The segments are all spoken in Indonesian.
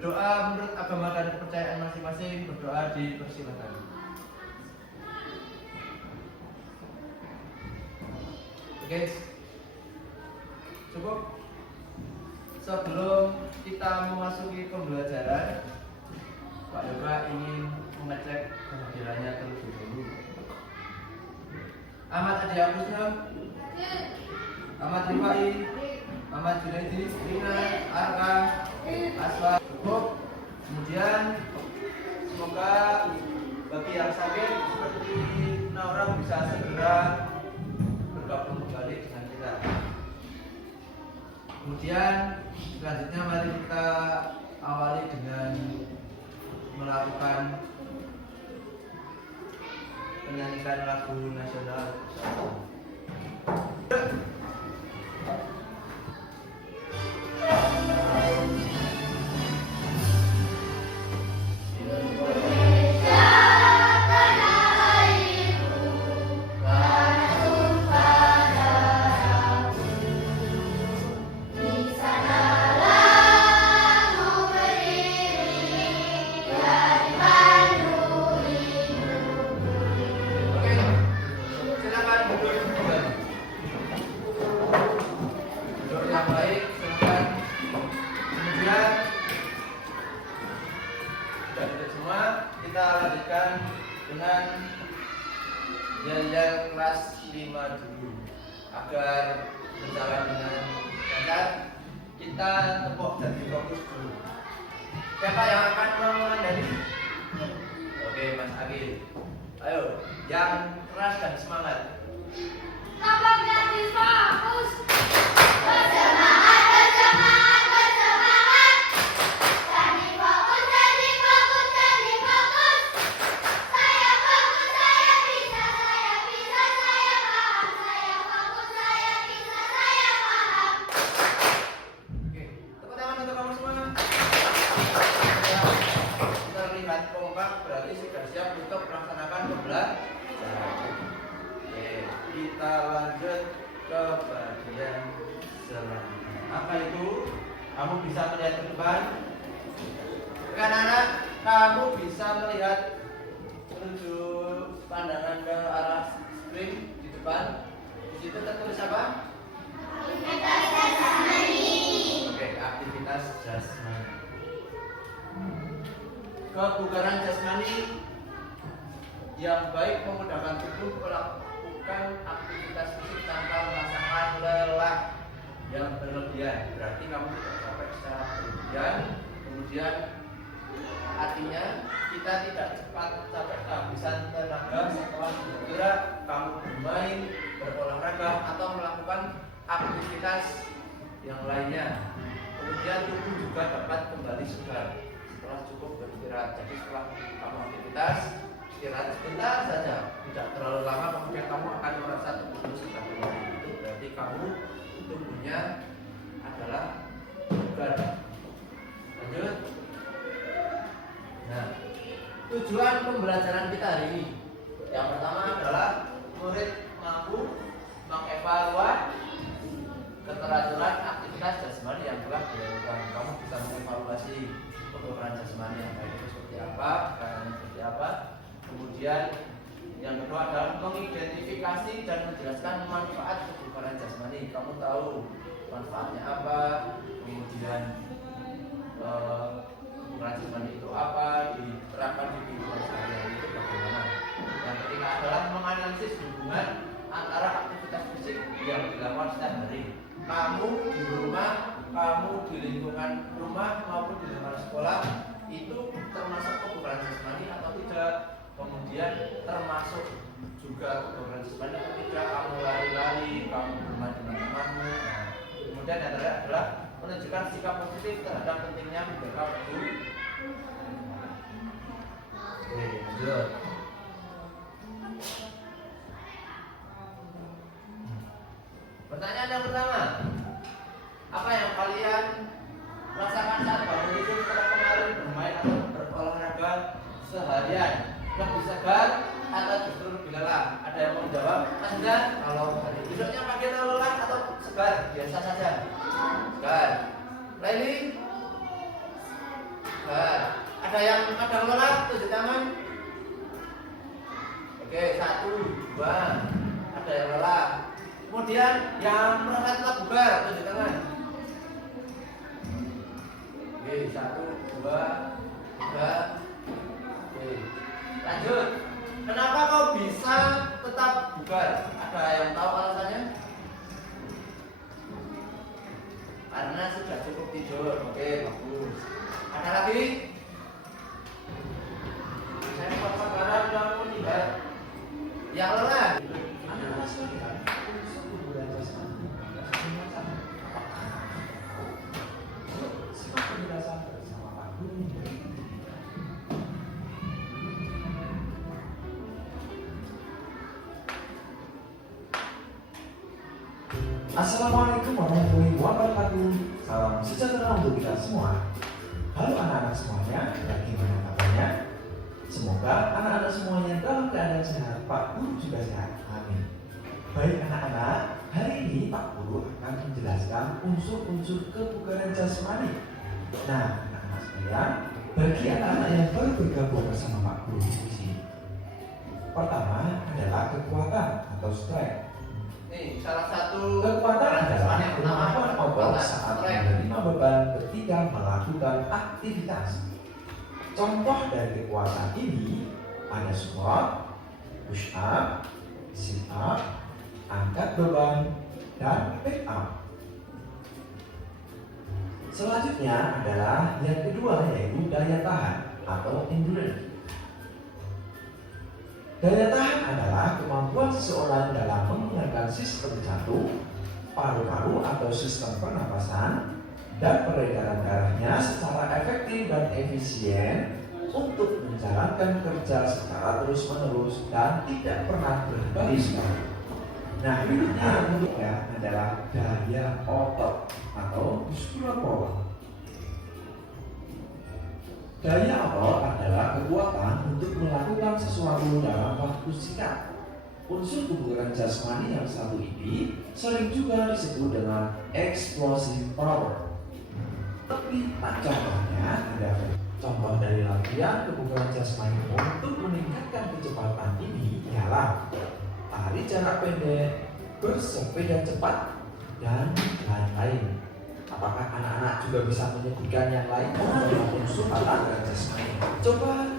Berdoa menurut agama dan kepercayaan masing-masing, berdoa dipersilakan. Oke, cukup. Sebelum kita memasuki pembelajaran, Pak Yoga ingin mengecek kehadirannya terlebih dahulu. Ahmad Adi Agustinus, Ahmad Rifai, Ahmad Junaidi, Rina, Arka, Aswa, cukup. Kemudian semoga bagi yang sakit seperti Naura bisa segera bergabung kembali dengan kita. Kemudian selanjutnya mari kita awali dengan melakukan menyanyikan lagu nasional. Kita lanjutkan dengan yel-yel kelas 5 dulu agar berjalan dengan lancar. Kita tepuk dan fokus dulu. Siapa yang akan menandani? Oke, Mas Agil. Ayo, yang keras dan semangat. Tepuk dan fokus. Berarti sudah siap untuk melaksanakan pembelajaran. Oke, kita lanjut ke bagian selanjutnya. Apa itu? Kamu bisa melihat ke depan. Anak-anak, kamu bisa melihat menuju pandangan ke arah screen di depan. Di situ tertulis apa? Aktivitas jasmani. Oke, aktivitas jasmani. Kebugaran jasmani yang baik memudahkan tubuh melakukan aktivitas fisik tanpa merasakan lelah yang berlebihan. Berarti kamu tidak capek secara berlebihan. Kemudian artinya kita tidak cepat capek kehabisan tenaga setelah bergerak, kamu bermain, berolahraga atau melakukan aktivitas yang lainnya. Kemudian tubuh juga dapat kembali segar setelah cukup beristirahat. Jadi setelah kamu aktivitas, istirahat sebentar saja, tidak terlalu lama, kemudian kamu akan merasa tubuhmu sudah kembali. Itu berarti kamu tubuhnya adalah bugar. Lanjut. Nah, tujuan pembelajaran kita hari ini yang pertama adalah murid mampu mengevaluasi keteraturan aktivitas jasmani yang telah dilakukan. Kamu bisa mengevaluasi kebugaran jasmani yang baik itu seperti apa, caranya seperti apa. Kemudian yang kedua adalah mengidentifikasi dan menjelaskan manfaat kebugaran jasmani. Kamu tahu manfaatnya apa, kemudian kebugaran jasmani itu apa, diterapkan di kehidupan sehari-hari itu bagaimana. Yang ketiga adalah menganalisis hubungan antara aktivitas fisik yang dilakukan setiap hari. Kamu di rumah, kamu di lingkungan rumah maupun di lingkungan sekolah itu termasuk kebugaran jasmani atau tidak. Kemudian termasuk juga kebugaran jasmani atau tidak. Kamu lari-lari, kamu bermain dengan temanmu. Nah, kemudian yang terakhir adalah menunjukkan sikap positif terhadap pentingnya menjaga tubuh. Oke, lanjut. Pertanyaan yang pertama, apa yang kalian rasakan saat bangun tidur setelah kemarin bermain atau berolahraga seharian? Lebih segar atau justru lebih lelah? Ada yang mau menjawab? Mas Dan, kalau hari besoknya makin lelah atau segar? Biasa saja. Segar. Laili? Ada yang lelah, tunjuk tangan. Oke, 1, 2. Ada yang lelah. Kemudian yang merasa telah bugar, tunjuk tangan. Oke, 1, 2, 3. Oke, lanjut. Kenapa kau bisa tetap bugar? Ada yang tahu alasannya? Karena sudah cukup tidur. Oke, bagus. Ada lagi? Saya paparan kamu tidak. Yang lelah. Anda rasakan unsur kuburan jasmani sifat penjelasan bersama Pak Guru. Assalamualaikum warahmatullahi wabarakatuh. Salam sejahtera untuk kita semua. Halo anak-anak semuanya, bagaimana kabarnya? Semoga anak-anak semuanya dalam keadaan sehat, Pak Guru juga sehat. Amin. Baik anak-anak, hari ini Pak Guru akan menjelaskan unsur-unsur kebugaran jasmani. Nah, anak-anak sekalian, bagi anak-anak yang baru bergabung bersama Pak Guru di sini, pertama adalah kekuatan atau strength. Nih, salah satu Kekuatan adalah yang pertama kemampuan otot saat menerima beban ketika melakukan aktivitas. Contoh dari kekuatan ini ada squat, push up, sit up, angkat beban, dan pick up. Selanjutnya adalah yang kedua, yaitu daya tahan atau endurance. Daya tahan adalah kemampuan seseorang dalam menggunakan sistem jantung, paru-paru atau sistem pernapasan, dan peredaran darahnya secara efektif dan efisien untuk menjalankan kerja secara terus-menerus dan tidak pernah berhenti sekali. Nah, berikutnya yang ketiga adalah daya otot atau muscular power. Daya otot adalah kekuatan untuk melakukan sesuatu dalam waktu singkat. Unsur kebugaran jasmani yang satu ini sering juga disebut dengan explosive power. Lebih contohnya ada contoh dari latihan kebugaran jasmani untuk meningkatkan kecepatan ini ialah lari jarak pendek, bersepeda cepat, dan lain-lain. Apakah anak-anak juga bisa menyebutkan yang lain dalam unsur kebugaran jasmani? Coba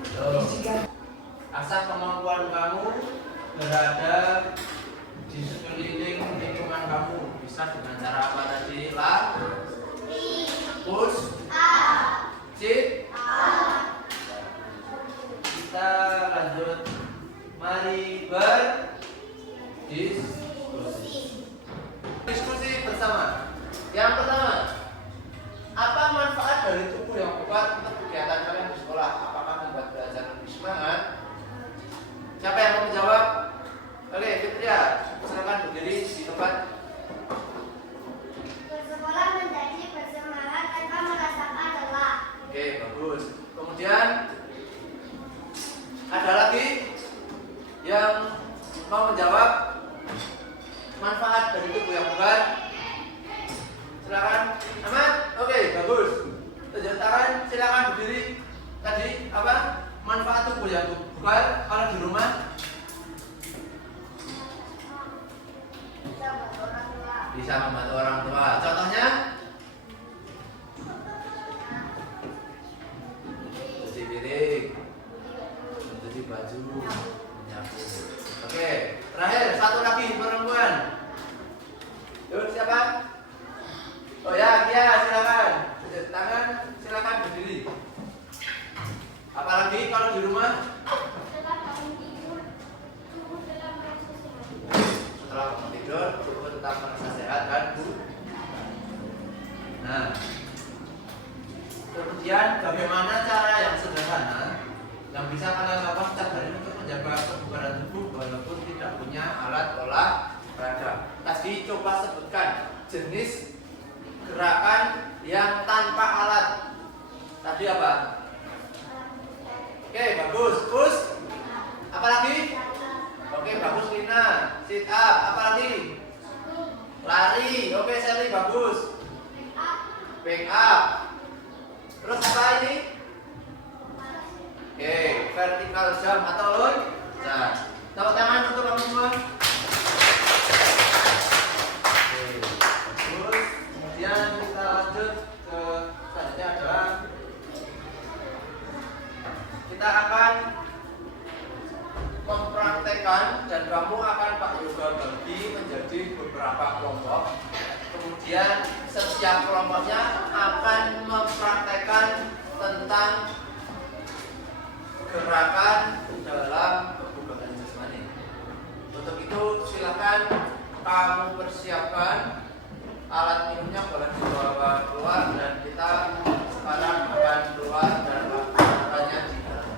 isikan. asal kemampuan kamu berada di sekeliling lingkungan kamu. Bisa dengan cara apa tadi? Push, sit. Kita lanjut. Mari berdiskusi. Diskusi bersama. Yang pertama, apa manfaat dari tubuh yang kuat untuk kegiatan kalian di sekolah? Apakah membuat belajar lebih semangat? Siapa yang mau menjawab? Oke, Fitria, silakan berdiri di tempat. Bersekolah menjadi bersemangat tanpa merasakan lelah. Oke, bagus. Kemudian ada lagi yang mau menjawab manfaat dari tubuh yang bugar? Silakan. Aman? Oke, bagus. Tunjuk tangan, silakan berdiri. Tadi apa? Manfaat tubuh yang bugar kalau di rumah? Bisa membantu orang tua. Contohnya? Cuci piring, mencuci baju, menyapu. Oke, terakhir satu lagi perempuan. Yuk, siapa? Oh ya, silakan. Tunjuk tangan, silakan berdiri. Apalagi kalau di rumah? Setelah bangun tidur, tubuh dalam merasa sehat. Setelah bangun tidur, tubuh tetap merasa sehat kan, Bu? Nah, kemudian bagaimana cara yang sederhana yang bisa kalian lakukan setiap hari untuk menjaga kebugaran tubuh walaupun tidak punya alat olahraga? Tadi coba sebutkan jenis gerakan yang tanpa alat. Tadi apa? Oke, bagus. Push. Apalagi? Oke, bagus Lina. Sit up. Apalagi? Lari. Oke, Sally, bagus. Pick up. Terus apa ini? kita akan mempraktekkan dan kamu akan Pak Yoga bagi menjadi beberapa kelompok. Kemudian setiap kelompoknya akan mempraktekkan tentang gerakan dalam kebugaran jasmani. Untuk itu silakan kamu persiapkan alat minumnya, boleh dibawa keluar dan kita sekarang akan keluar dan melakukannya di dalam.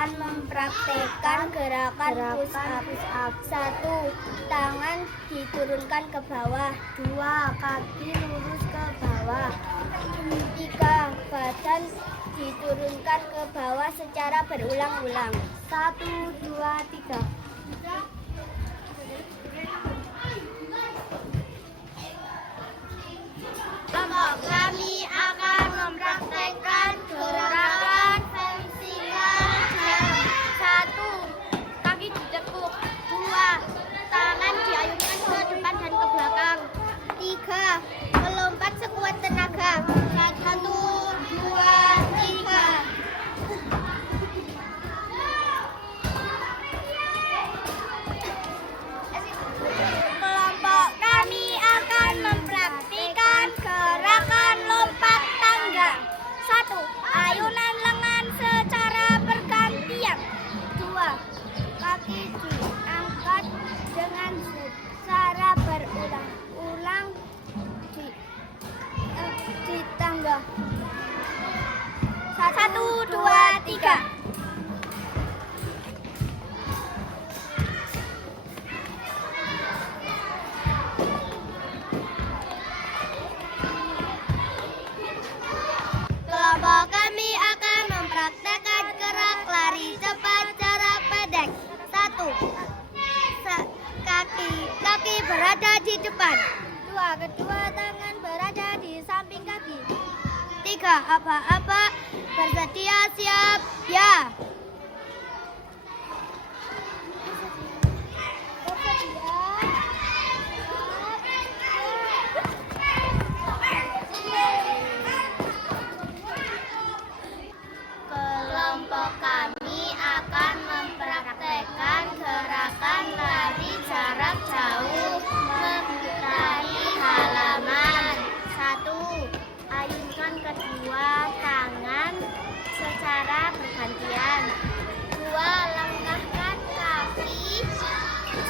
akan mempraktekkan gerakan push up. 1. Tangan diturunkan ke bawah. 2. Kaki lurus ke bawah. 3. Badan diturunkan ke bawah secara berulang-ulang. 1, 2, 3. Kelompok kami akan mempraktekkan gerakan pensilan jam. 1. Kaki ditekuk. 2. Tangan diayunkan ke depan dan ke belakang. 3. Melompat sekuat tenaga. 1, 2, 3. Kelompok kami akan mempraktikkan gerakan lompat tangga. 1. Ayunan lengan secara bergantian. 2. Kaki diangkat dengan secara berulang-ulang di tangga. 1, 2, 3. Kelompok kami akan mempraktekkan gerak lari cepat jarak pendek. 1. Kaki berada di depan. 2. Kedua tangan berada di samping kaki. 3. Aba-aba bersedia siap ya. Kelompok kami akan mempraktekkan gerakan lari jarak jauh mengitari halaman. 1. Ayunkan kedua tangan secara bergantian. 2. Langkahkan kaki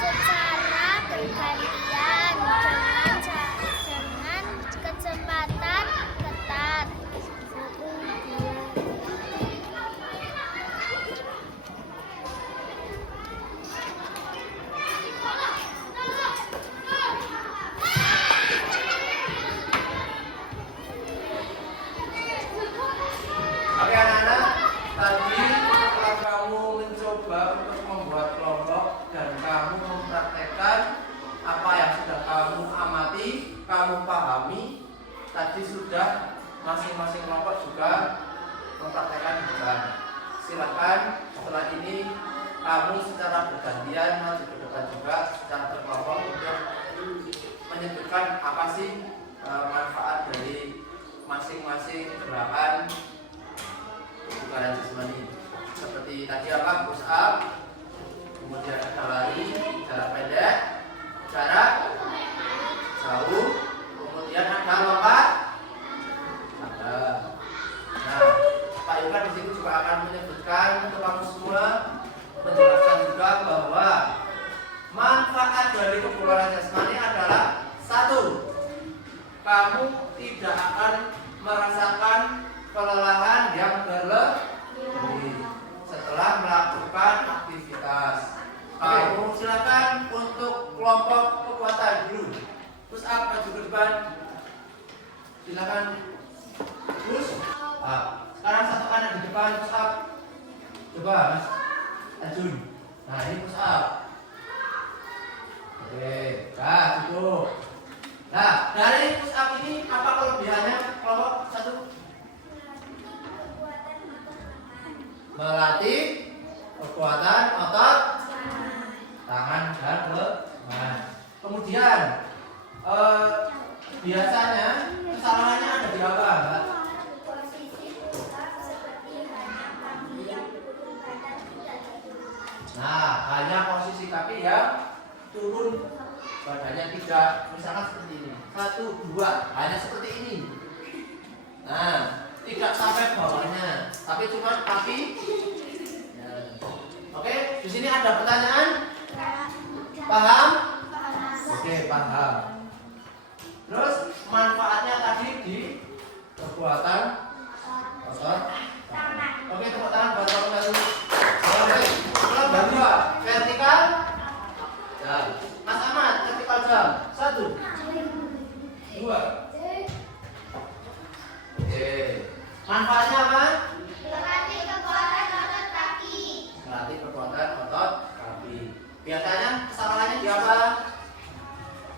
secara bergantian dengan kecepatan ketat. 1, 2. Oke anak-anak, tadi setelah kamu mencoba untuk membuat kelompok dan kamu mempraktekkan apa yang sudah kamu amati, kamu pahami, tadi sudah masing-masing kelompok juga mempraktekkan juga. Silakan setelah ini kamu secara bergantian maju ke depan juga secara berkelompok untuk menyebutkan apa sih manfaat dari masing-masing gerakan kebugaran jasmani. Seperti tadi apa? Push up, kemudian ada lari jarak pendek, jarak jauh, kemudian ada lompat tangga. Nah, Pak Yukan di sini juga akan menyebutkan untuk kamu semua, menjelaskan juga bahwa manfaat dari kebugaran jasmani adalah 1. Kamu tidak akan merasakan kelelahan yang berlebih setelah melakukan aktivitas. Kamu silakan untuk kelompok kekuatan dulu. Push up maju ke depan. Silakan push up. Sekarang satu anak di depan push up. Coba Mas Ajun. Nah ini push up. Oke, nah cukup. Nah dari push up ini apa kelebihannya kelompok 1? Melatih kekuatan otot tangan dan lengan. Kemudian biasanya kesalahannya ada di apa, Mbak? Nah, hanya posisi kaki yang turun, badannya tidak, misalkan seperti ini. 1, 2, hanya seperti ini. Nah, tidak sampai bawahnya, tapi cuma kaki. Ya. Oke, di sini ada pertanyaan? Paham? Oke, paham. Terus manfaatnya tadi di kekuatan otot. Oke, tepuk tangan buat kamu. Manfaatnya apa? Melatih kekuatan otot kaki. Melatih kekuatan otot kaki. Biasanya kesalahannya di apa?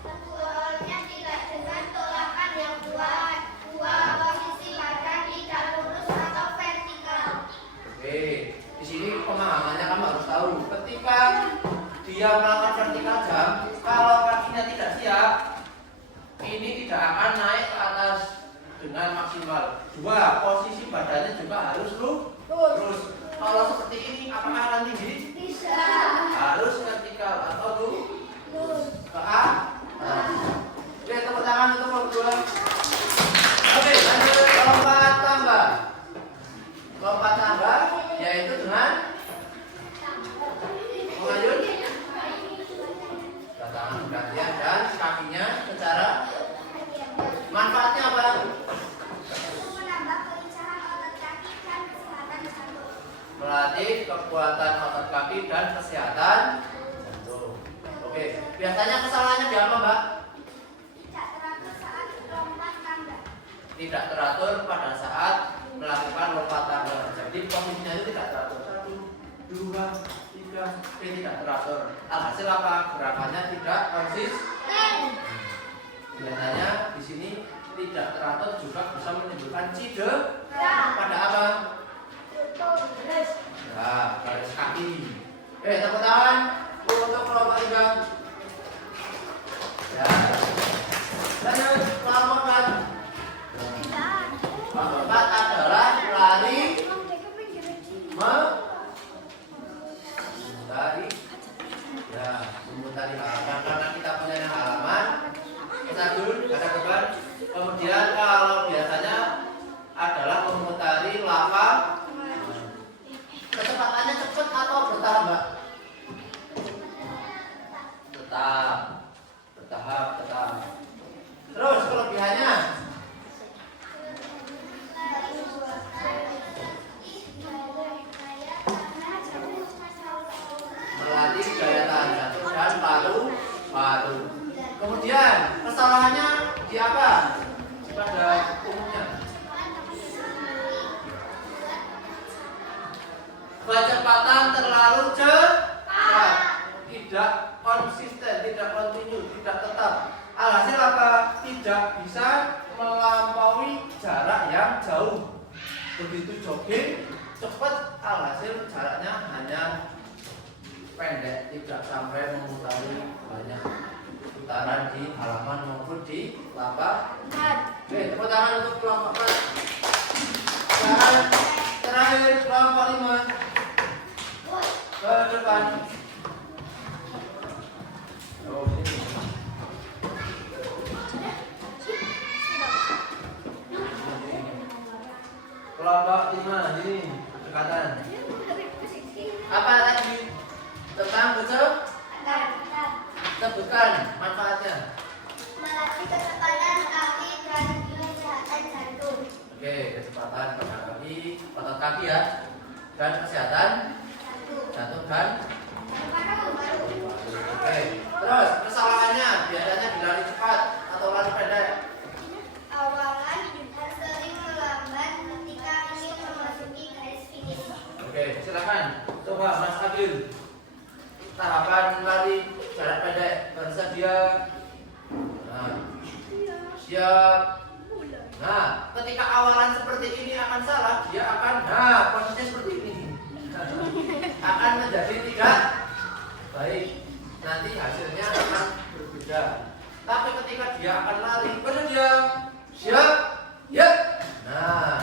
Keduanya tidak dengan tolakan yang kuat. Dua, posisi badan tidak lurus atau vertikal. Oke, di sini pemahamannya kamu harus tahu. Ketika dia melakukan vertikal jump, kalau kakinya tidak siap, ini tidak akan naik ke atas dengan maksimal. Dua, posisi badannya juga harus lurus. Kalau seperti ini, apakah akan tinggi? Bisa. Harus vertikal atau lurus ke atas. Oke, tepuk tangan untuk kelompok dua. Oke, lanjut lompat tambah. Lompat tambah yaitu dengan mengayun tangan gantian dan kakinya secara manfaatnya apa? Menambah kelincahan otot kaki dan kesehatan jantung. Melatih kekuatan otot kaki dan kesehatan jantung. Oke, biasanya kesalahannya di apa, Mbak? Tidak teratur saat lompat tangga. Tidak teratur pada saat melakukan lompat tangga. Jadi posisinya itu tidak teratur. 1, 2, 3, tidak teratur. Alhasil apa? Gerakannya tidak konsisten. Biasanya di sini tidak teratur juga bisa menimbulkan cedera pada apa? Ya, garis kaki. Tepuk tangan untuk kelompok 3. Ya. Lanjut kelompok 4. Kelompok 4 adalah lari memutari. Ya, memutari halaman. Karena kita punya halaman, kita dulu ada beban. Kemudian kalau biasanya adalah memutari lapangan. Kecepatannya cepat atau bertahap, Mbak? Bertahap. Terus kelebihannya? Melatih daya tahan jantung dan paru-paru. Kemudian kesalahannya di apa? Pada umumnya. Kecepatan terlalu cepat, tidak konsisten, tidak kontinu, tidak tetap. Alhasil apa? Tidak bisa melampaui jarak yang jauh. Begitu jogging cepat, alhasil jaraknya hanya pendek, tidak sampai memutari banyak putaran di halaman maupun di lapangan. Oke, tepuk tangan untuk kelompok 4. Dan terakhir kelompok 5. Ke depan. Oh, ini. Kelompok 5 ini dekatan. Apa tadi? Tentang sebutkan manfaatnya. Melatih kecepatan kaki dan kesehatan jantung. Oke, kecepatan pada kaki, otot kaki ya, dan kesehatan jantung dan paru-paru. Oke, terus kesalahannya biasanya di lari cepat atau lari pendek. Awalan dan sering melambat ketika ingin memasuki garis finish. Oke, silakan coba Mas Adil. Tahapan lari jarak pendek bersedia. Nah, siap. Nah, ketika awalan seperti ini akan salah, dia akan posisinya seperti ini. Akan menjadi tidak baik. Nanti hasilnya akan berbeda. Tapi ketika dia akan lari, bersedia. Siap. Ya. Nah,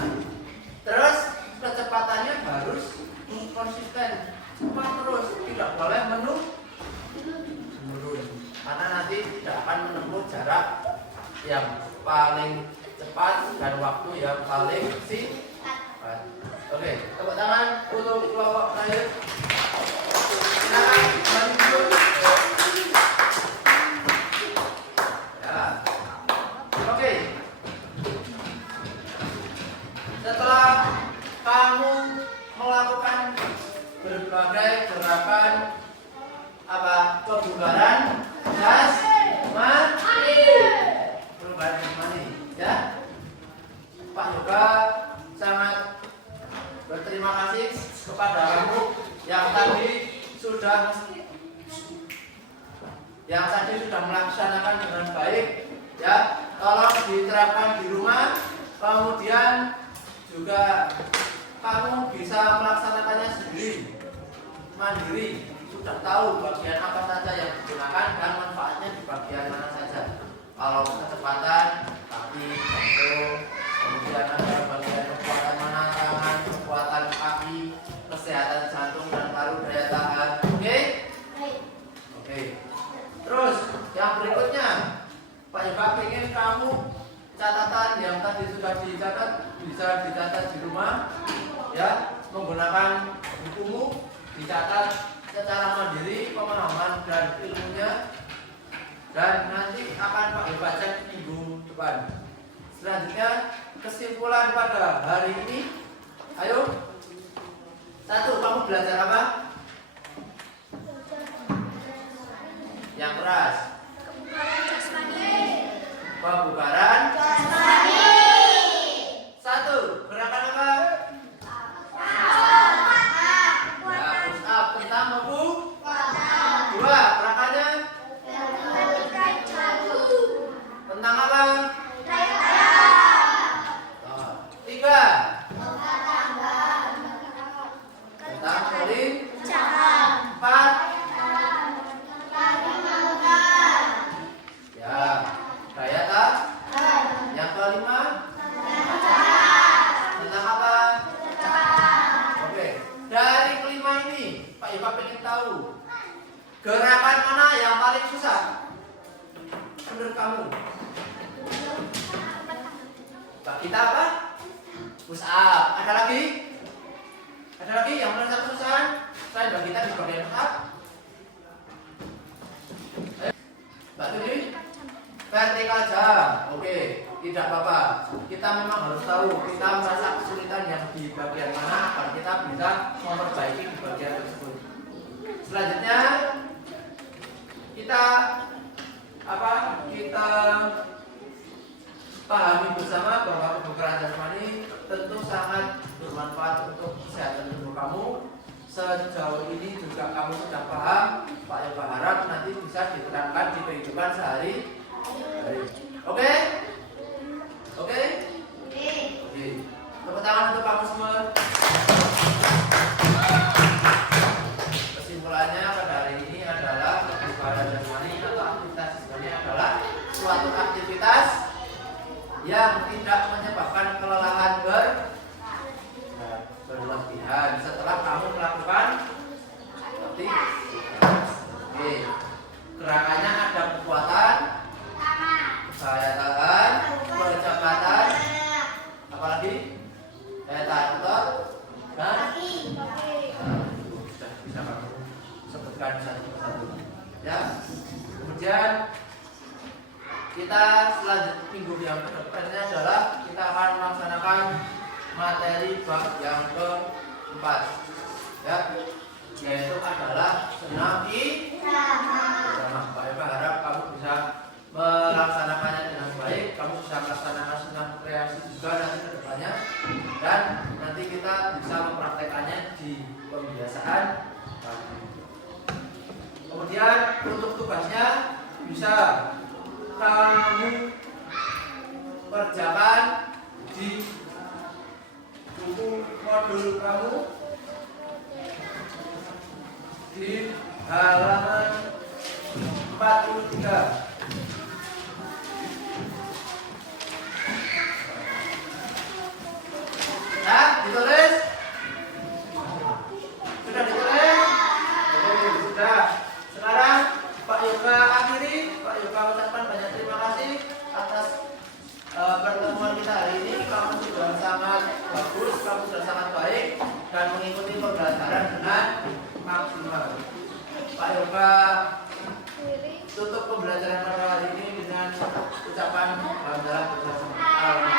terus kecepatannya harus konsisten. Cepat terus, tidak boleh menurun. Karena nanti tidak akan menempuh jarak yang paling cepat dan waktu yang paling singkat. Oke, tepuk tangan untuk kelompok terakhir. Silakan maju dulu. Ya. Oke. Setelah kamu melakukan berbagai gerakan kebugaran jasmani, perubahan jasmani, ya. Pak Yoga sangat berterima kasih kepada kamu yang tadi sudah melaksanakan dengan baik, ya. Tolong diterapkan di rumah, kemudian juga kamu bisa melaksanakannya sendiri, mandiri, sudah tahu bagian apa saja yang digunakan dan manfaatnya di bagian mana saja. Kalau kecepatan, kaki, jantung, kemudian ada bagian kekuatan mana tangan, kekuatan kaki, kesehatan jantung dan paru, daya tahan. Oke? Oke. Terus yang berikutnya, Pak Yoga ingin kamu catatan yang tadi sudah dicatat bisa dicatat di rumah, ya, menggunakan bukumu, dicatat secara mandiri pemahaman dan ilmunya, dan nanti akan Pak Yoga cek minggu depan. Selanjutnya kesimpulan pada hari ini, ayo. 1, kamu belajar apa? Yang keras. Pembugaran jasmani. 1, gerakan apa? Ya, push up tentang membu. 2, gerakannya tentang apa? 3, tentang saling. 4, ya, daya tak? Yang kelima, tentang apa? Oke, dari kelima ini Pak Yoga pengen tahu gerakan mana yang paling susah menurut kamu? Pak kita apa? Push up. Ada lagi? Ada lagi yang merasa kesusahan? Selain Mbak kita di bagian push up? Mbak Tudi? Vertikal jump. Oke, tidak apa-apa. Kita memang harus tahu kita merasa kesulitan yang di bagian mana agar kita bisa memperbaiki di bagian tersebut. Selanjutnya kita pahami bersama bahwa kebugaran jasmani tentu sangat bermanfaat untuk kesehatan tubuh kamu. Sejauh ini juga kamu sudah paham. Pak Yoga harap nanti bisa diterapkan di kehidupan sehari-hari. Oke? Oke? Oke. Tepuk tangan untuk kamu semua. Kesimpulannya pada hari ini adalah kebugaran jasmani atau aktivitas jasmani adalah suatu aktivitas yang tidak menyebabkan kelelahan berlebihan setelah kamu melakukan aktivitas. Oke. Gerakannya ada kekuatan, daya tahan, percepatan, apalagi daya tahan otot dan sudah bisa kamu sebutkan satu persatu, ya. Kemudian kita selanjutnya minggu yang kedepannya adalah kita akan melaksanakan materi bab yang keempat, ya, yaitu adalah senam irama. Pak Yoga harap kamu bisa melaksanakannya dengan baik, kamu bisa melaksanakan senam kreasi juga nanti ke depannya, dan nanti kita bisa mempraktekannya di pembiasaan. Kemudian untuk tugasnya bisa kamu kerjakan di buku modul kamu di halaman 43. Nah, ditulis? Sudah ditulis? Oke, sudah. Sekarang Pak Yoga akhiri. Pak Yoga ucapkan banyak terima kasih atas pertemuan kita hari ini. Kamu sudah sangat bagus, kamu sudah sangat baik dan mengikuti pembelajaran dengan maksimal. Pak Yoga tutup pembelajaran pada hari ini dengan ucapan hamdalah bersama.